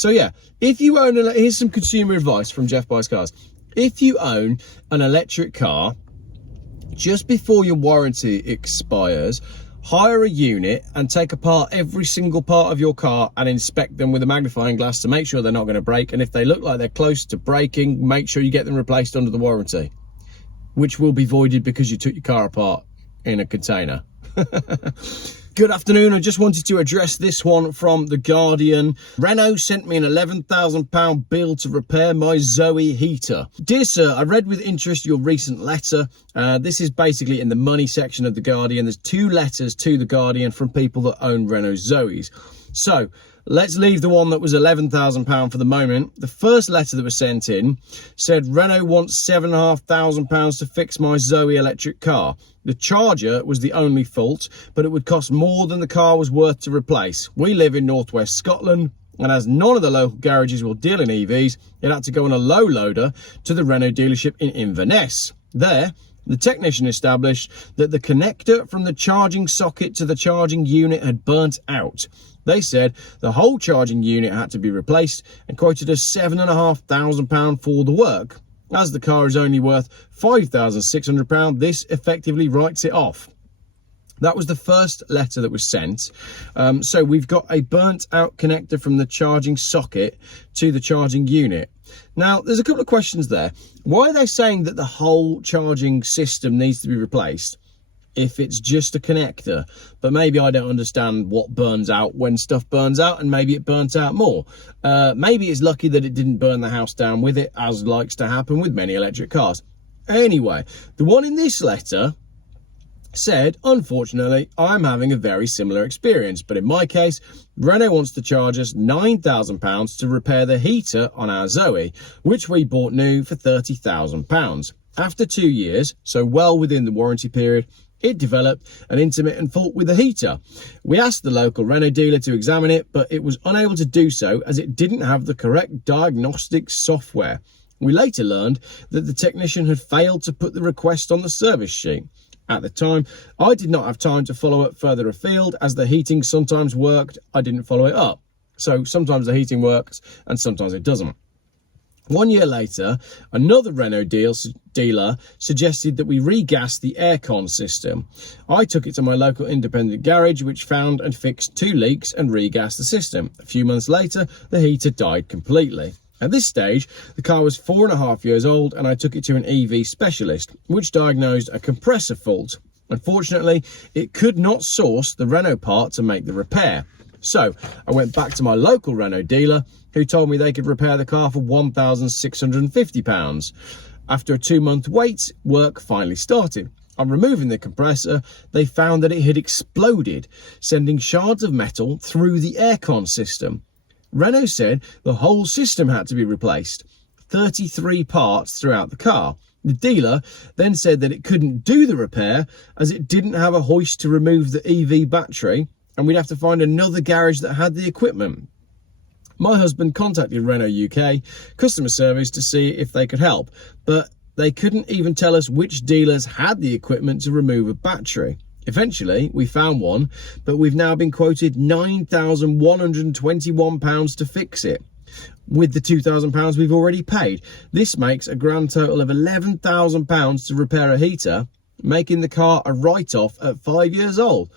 So yeah, if you own, here's some consumer advice from Geoff Buys Cars. If you own an electric car, just before your warranty expires, hire a unit and take apart every single part of your car and inspect them with a magnifying glass to make sure they're not going to break. And if they look like they're close to breaking, make sure you get them replaced under the warranty, which will be voided because you took your car apart in a container. Good afternoon. I just wanted to address this one from The Guardian. Renault sent me an £11,000 bill to repair my Zoe heater. Dear sir, I read with interest your recent letter. This is basically in the money section of The Guardian. There's 2 letters to The Guardian from people that own Renault Zoes. So let's leave the one that was £11,000 for the moment. The first letter that was sent in said Renault wants £7,500 to fix my Zoe electric car. The charger was the only fault, but it would cost more than the car was worth to replace. We live in northwest Scotland, and as none of the local garages will deal in EVs, it had to go on a low loader to the Renault dealership in Inverness. There, the technician established that the connector from the charging socket to the charging unit had burnt out. They said the whole charging unit had to be replaced and quoted us £7,500 for the work. As the car is only worth £5,600, this effectively writes it off. That was the first letter that was sent. So we've got a burnt out connector from the charging socket to the charging unit. Now, there's a couple of questions there. Why are they saying that the whole charging system needs to be replaced if it's just a connector? But maybe I don't understand what burns out when stuff burns out, and maybe it burnt out more. Maybe it's lucky that it didn't burn the house down with it, as likes to happen with many electric cars. Anyway, the one in this letter said, unfortunately, I'm having a very similar experience, but in my case, Renault wants to charge us £9,000 to repair the heater on our Zoe, which we bought new for £30,000. After 2 years, so well within the warranty period, it developed an intermittent fault with the heater. We asked the local Renault dealer to examine it, but it was unable to do so as it didn't have the correct diagnostic software. We later learned that the technician had failed to put the request on the service sheet. At the time, I did not have time to follow up further afield, as the heating sometimes worked. I didn't follow it up. So sometimes the heating works and sometimes it doesn't. 1 year later, another Renault dealer suggested that we regas the aircon system. I took it to my local independent garage, which found and fixed 2 leaks and regassed the system. A few months later, the heater died completely. At this stage, the car was 4.5 years old, and I took it to an EV specialist, which diagnosed a compressor fault. Unfortunately, it could not source the Renault part to make the repair. So I went back to my local Renault dealer, who told me they could repair the car for £1,650. After a 2-month wait, work finally started. On removing the compressor, they found that it had exploded, sending shards of metal through the aircon system. Renault said the whole system had to be replaced, 33 parts throughout the car. The dealer then said that it couldn't do the repair as it didn't have a hoist to remove the EV battery, and we'd have to find another garage that had the equipment. My husband contacted Renault UK customer service to see if they could help, but they couldn't even tell us which dealers had the equipment to remove a battery. Eventually, we found one, but we've now been quoted £9,121 to fix it, with the £2,000 we've already paid. This makes a grand total of £11,000 to repair a heater, making the car a write-off at 5 years old,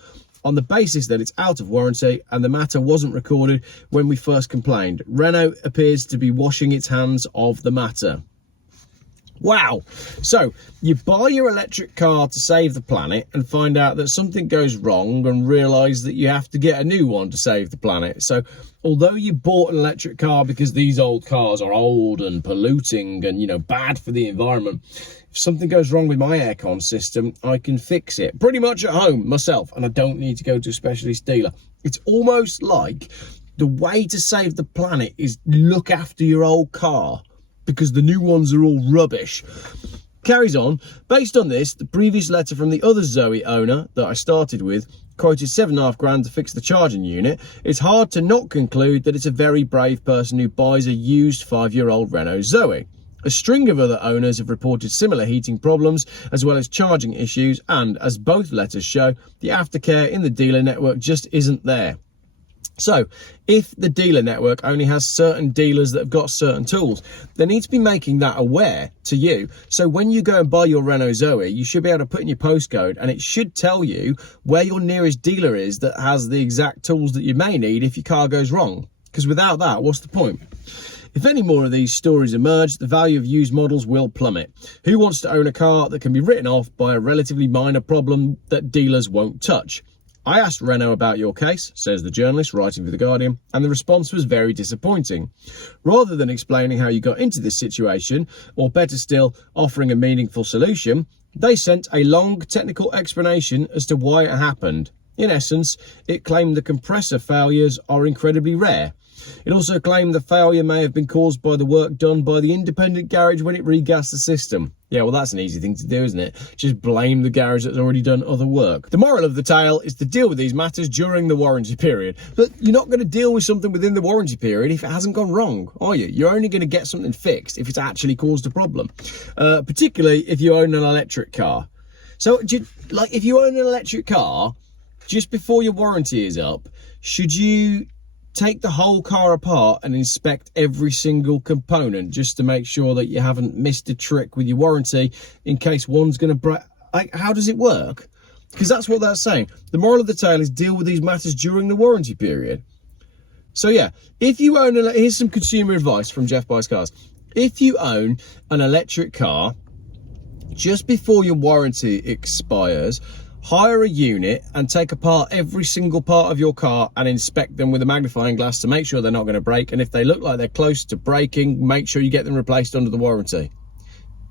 on the basis that it's out of warranty and the matter wasn't recorded when we first complained. Renault appears to be washing its hands of the matter. Wow. So you buy your electric car to save the planet and find out that something goes wrong and realise that you have to get a new one to save the planet. So although you bought an electric car because these old cars are old and polluting and, bad for the environment, if something goes wrong with my aircon system, I can fix it pretty much at home myself, and I don't need to go to a specialist dealer. It's almost like the way to save the planet is look after your old car, because the new ones are all rubbish. Carries on. Based on this, the previous letter from the other Zoe owner that I started with quoted £7,500 to fix the charging unit. It's hard to not conclude that it's a very brave person who buys a used 5-year-old Renault Zoe. A string of other owners have reported similar heating problems as well as charging issues, and as both letters show, the aftercare in the dealer network just isn't there. So if the dealer network only has certain dealers that have got certain tools, they need to be making that aware to you. So when you go and buy your Renault Zoe, you should be able to put in your postcode and it should tell you where your nearest dealer is that has the exact tools that you may need if your car goes wrong. Because without that, what's the point? If any more of these stories emerge, the value of used models will plummet. Who wants to own a car that can be written off by a relatively minor problem that dealers won't touch? I asked Renault about your case, says the journalist writing for The Guardian, and the response was very disappointing. Rather than explaining how you got into this situation, or better still, offering a meaningful solution, they sent a long technical explanation as to why it happened. In essence, it claimed the compressor failures are incredibly rare. It also claimed the failure may have been caused by the work done by the independent garage when it regassed the system. Yeah, well, that's an easy thing to do, isn't it? Just blame the garage that's already done other work. The moral of the tale is to deal with these matters during the warranty period. But you're not going to deal with something within the warranty period if it hasn't gone wrong, are you? You're only going to get something fixed if it's actually caused a problem, particularly if you own an electric car. So, if you own an electric car, just before your warranty is up, should you take the whole car apart and inspect every single component just to make sure that you haven't missed a trick with your warranty in case one's going to break? Like, how does it work? Because that's what they're saying. The moral of the tale is deal with these matters during the warranty period. So yeah, if you own here's some consumer advice from Geoff Buys Cars. If you own an electric car, just before your warranty expires, hire a unit and take apart every single part of your car and inspect them with a magnifying glass to make sure they're not going to break. And if they look like they're close to breaking, make sure you get them replaced under the warranty,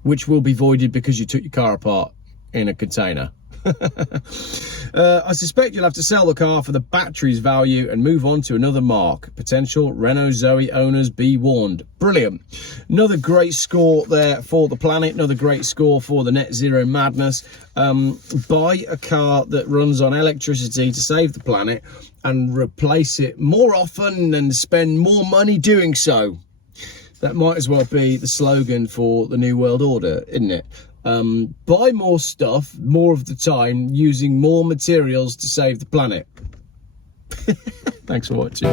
which will be voided because you took your car apart in a container. I suspect you'll have to sell the car for the battery's value and move on to another mark. Potential Renault Zoe owners, be warned. Brilliant. Another great score there for the planet. Another great score for the net zero madness. Buy a car that runs on electricity to save the planet and replace it more often and spend more money doing so. That might as well be the slogan for the New World Order, isn't it? Buy more stuff more of the time using more materials to save the planet. Thanks for watching.